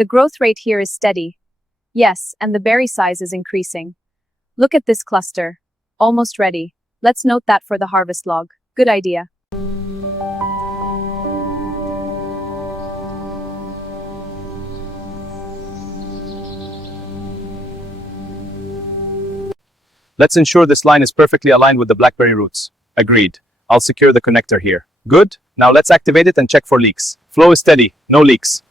The growth rate here is steady. Yes, and the berry size is increasing. Look at this cluster. Almost ready. Let's note that for the harvest log. Good idea. Let's ensure this line is perfectly aligned with the blackberry roots. Agreed. I'll secure the connector here. Good. Now let's activate it and check for leaks. Flow is steady. No leaks.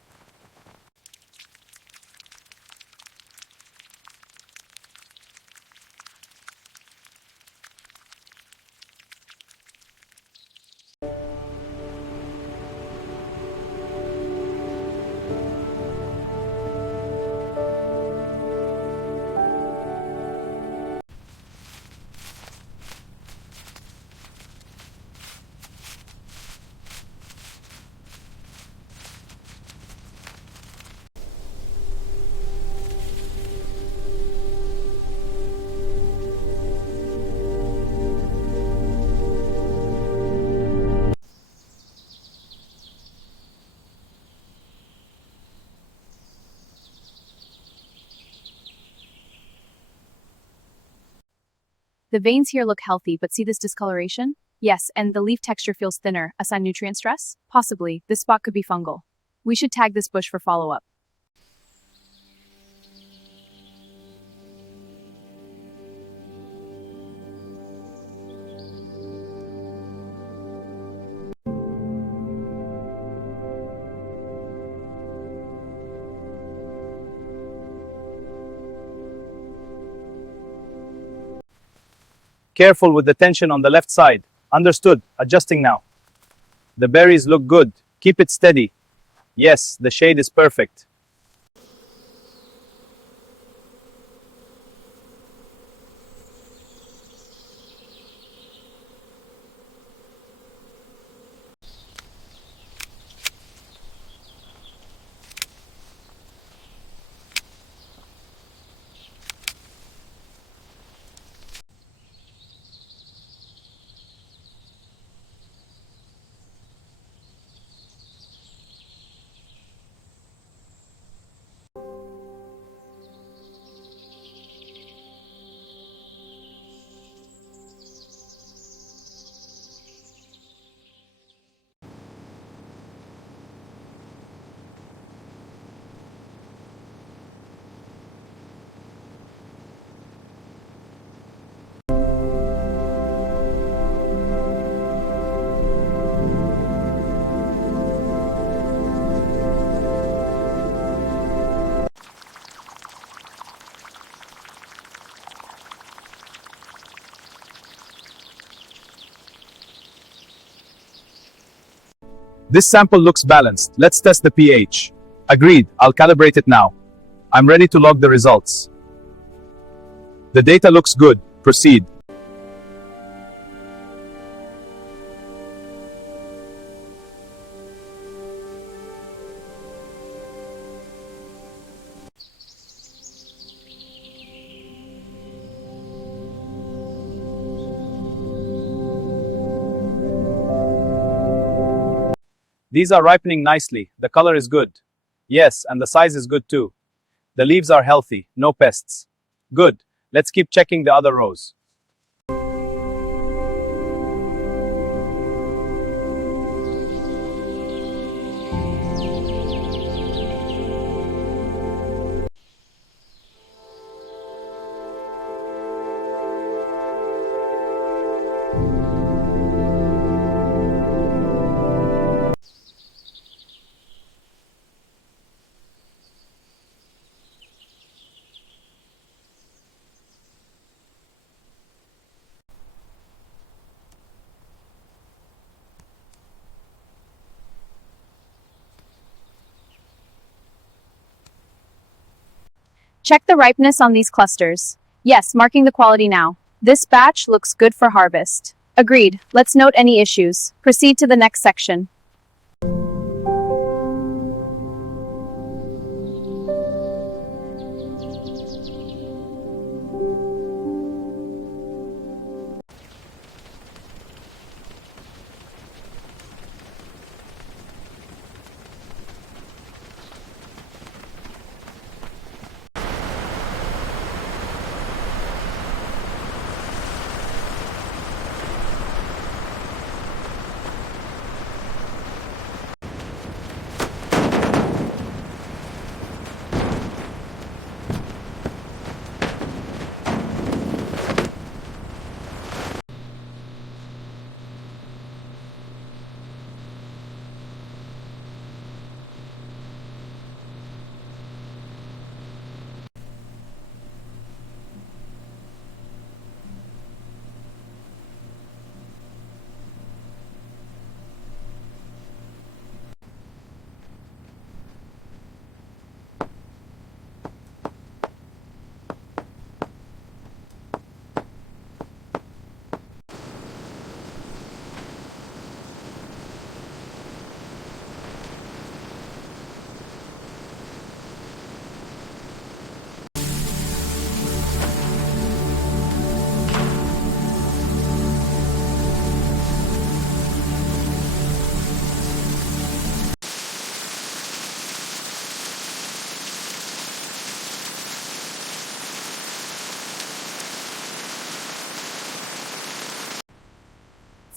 The veins here look healthy, but see this discoloration? Yes, and the leaf texture feels thinner. A sign nutrient stress? Possibly. This spot could be fungal. We should tag this bush for follow-up. Careful with the tension on the left side. Understood. Adjusting now. The berries look good. Keep it steady. Yes, the shade is perfect. This sample looks balanced. Let's test the pH. Agreed. I'll calibrate it now. I'm ready to log the results. The data looks good. Proceed. These are ripening nicely. The color is good. Yes, and the size is good too. The leaves are healthy. No pests. Good. Let's keep checking the other rows. Check the ripeness on these clusters. Yes, marking the quality now. This batch looks good for harvest. Agreed. Let's note any issues. Proceed to the next section.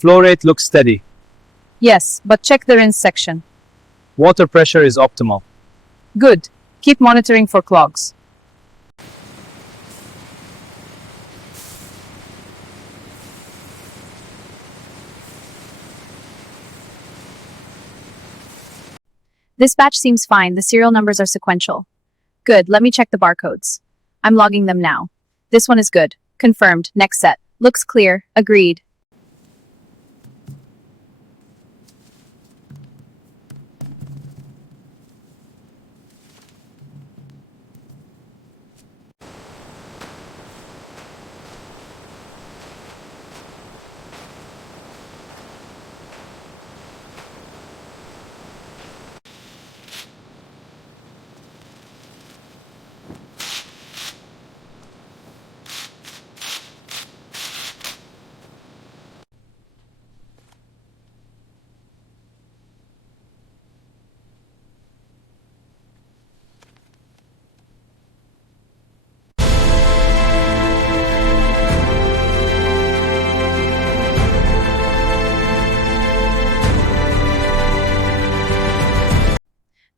Flow rate looks steady. Yes, but check the rinse section. Water pressure is optimal. Good. Keep monitoring for clogs. This batch seems fine. The serial numbers are sequential. Good. Let me check the barcodes. I'm logging them now. This one is good. Confirmed. Next set. Looks clear. Agreed.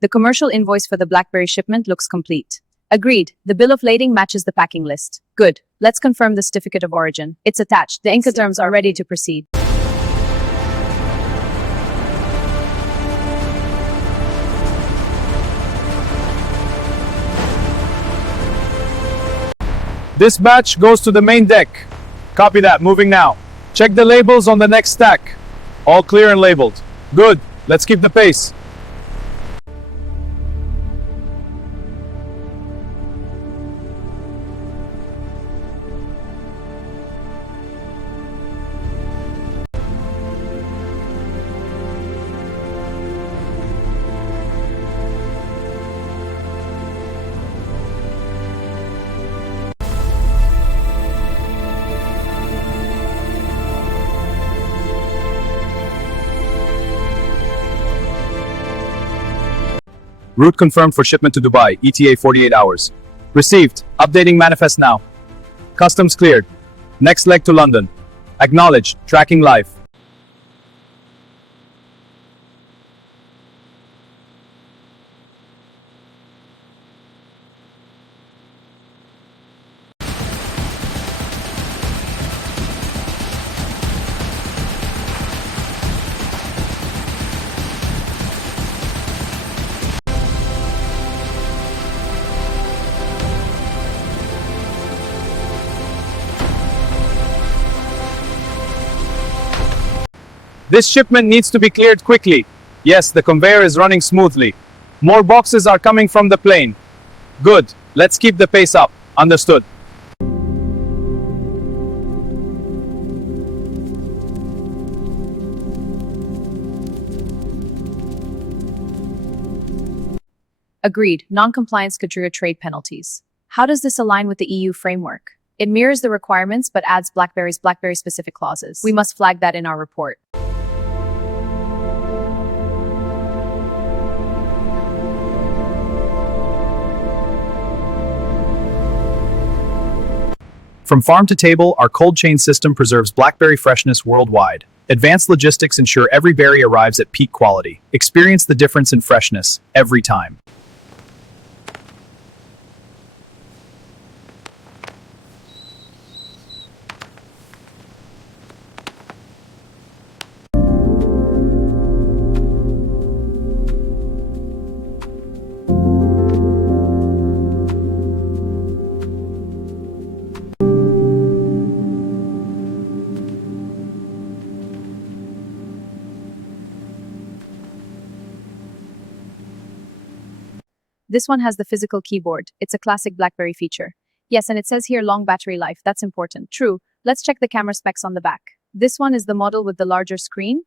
The commercial invoice for the Blackberry shipment looks complete. Agreed. The bill of lading matches the packing list. Good. Let's confirm the certificate of origin. It's attached. The Incoterms are ready to proceed. This batch goes to the main deck. Copy that, moving now. Check the labels on the next stack. All clear and labeled. Good. Let's keep the pace. Route confirmed for shipment to Dubai, ETA 48 hours. Received. Updating manifest now. Customs cleared. Next leg to London. Acknowledged. Tracking live. This shipment needs to be cleared quickly. Yes, the conveyor is running smoothly. More boxes are coming from the plane. Good. Let's keep the pace up. Understood. Agreed. Non-compliance could trigger trade penalties. How does this align with the EU framework? It mirrors the requirements but adds Blackberry-specific clauses. We must flag that in our report. From farm to table, our cold chain system preserves blackberry freshness worldwide. Advanced logistics ensure every berry arrives at peak quality. Experience the difference in freshness every time. This one has the physical keyboard. It's a classic BlackBerry feature. Yes, and it says here long battery life. That's important. True. Let's check the camera specs on the back. This one is the model with the larger screen.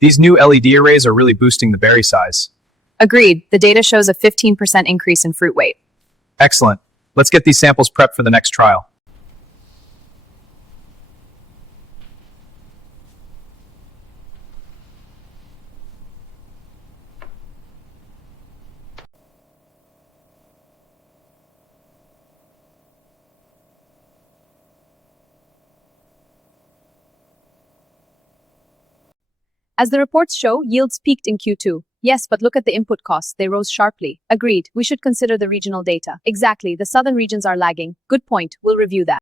These new LED arrays are really boosting the berry size. Agreed. The data shows a 15% increase in fruit weight. Excellent. Let's get these samples prepped for the next trial. As the reports show, yields peaked in Q2. Yes, but look at the input costs. They rose sharply. Agreed. We should consider the regional data. Exactly. The southern regions are lagging. Good point. We'll review that.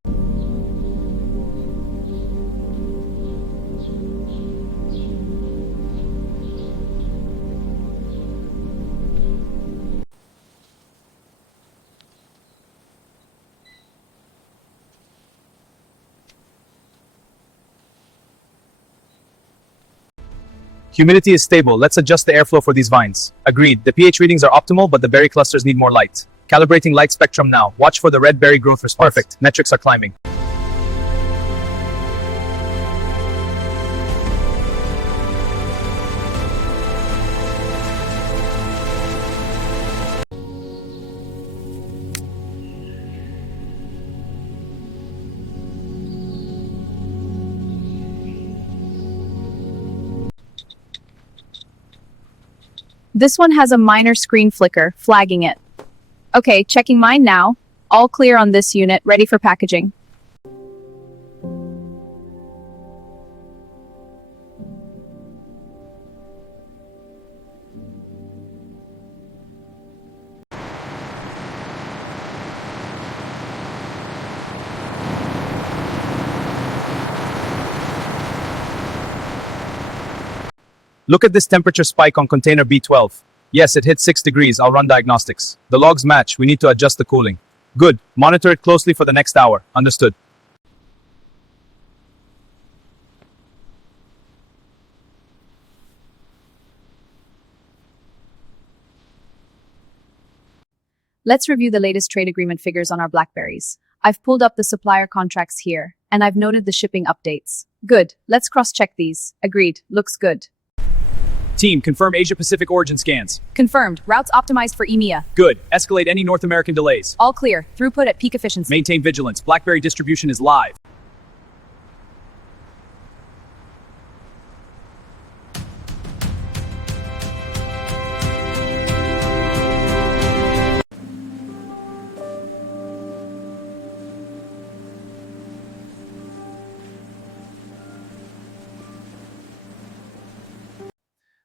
Humidity is stable. Let's adjust the airflow for these vines. Agreed. The pH readings are optimal, but the berry clusters need more light. Calibrating light spectrum now. Watch for the red berry growth response. Perfect. Metrics are climbing. This one has a minor screen flicker, flagging it. Okay, checking mine now. All clear on this unit, ready for packaging. Look at this temperature spike on container B12. Yes, it hit 6 degrees. I'll run diagnostics. The logs match. We need to adjust the cooling. Good. Monitor it closely for the next hour. Understood. Let's review the latest trade agreement figures on our Blackberries. I've pulled up the supplier contracts here, and I've noted the shipping updates. Good. Let's cross-check these. Agreed. Looks good. Team, confirm Asia-Pacific origin scans. Confirmed. Routes optimized for EMEA. Good. Escalate any North American delays. All clear. Throughput at peak efficiency. Maintain vigilance. Blackberry distribution is live.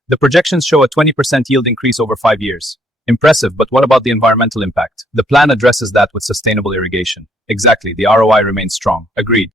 The projections show a 20% yield increase over 5 years. Impressive, but what about the environmental impact? The plan addresses that with sustainable irrigation. Exactly, the ROI remains strong. Agreed.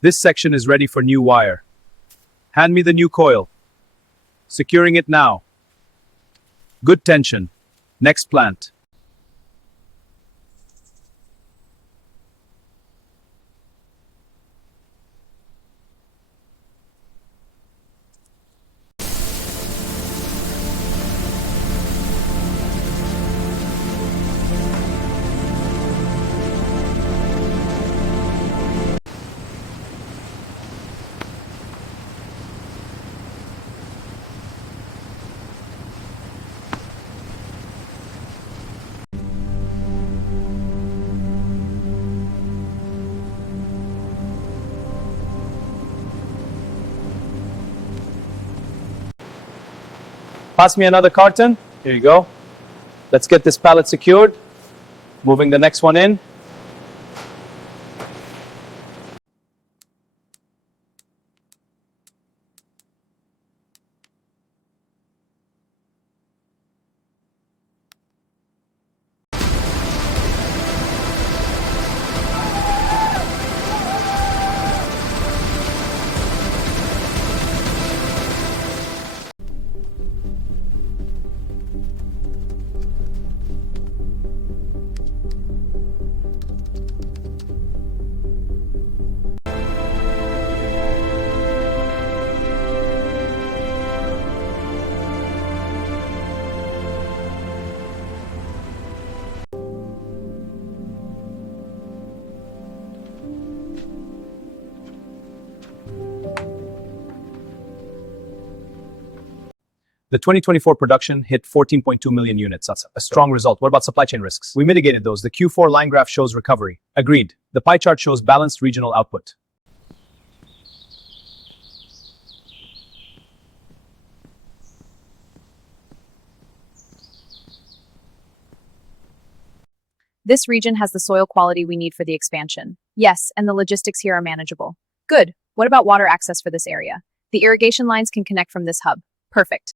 This section is ready for new wire. Hand me the new coil. Securing it now. Good tension. Next plant. Pass me another carton. Here you go. Let's get this pallet secured. Moving the next one in. The 2024 production hit 14.2 million units. That's a strong result. What about supply chain risks? We mitigated those. The Q4 line graph shows recovery. Agreed. The pie chart shows balanced regional output. This region has the soil quality we need for the expansion. Yes, and the logistics here are manageable. Good. What about water access for this area? The irrigation lines can connect from this hub. Perfect.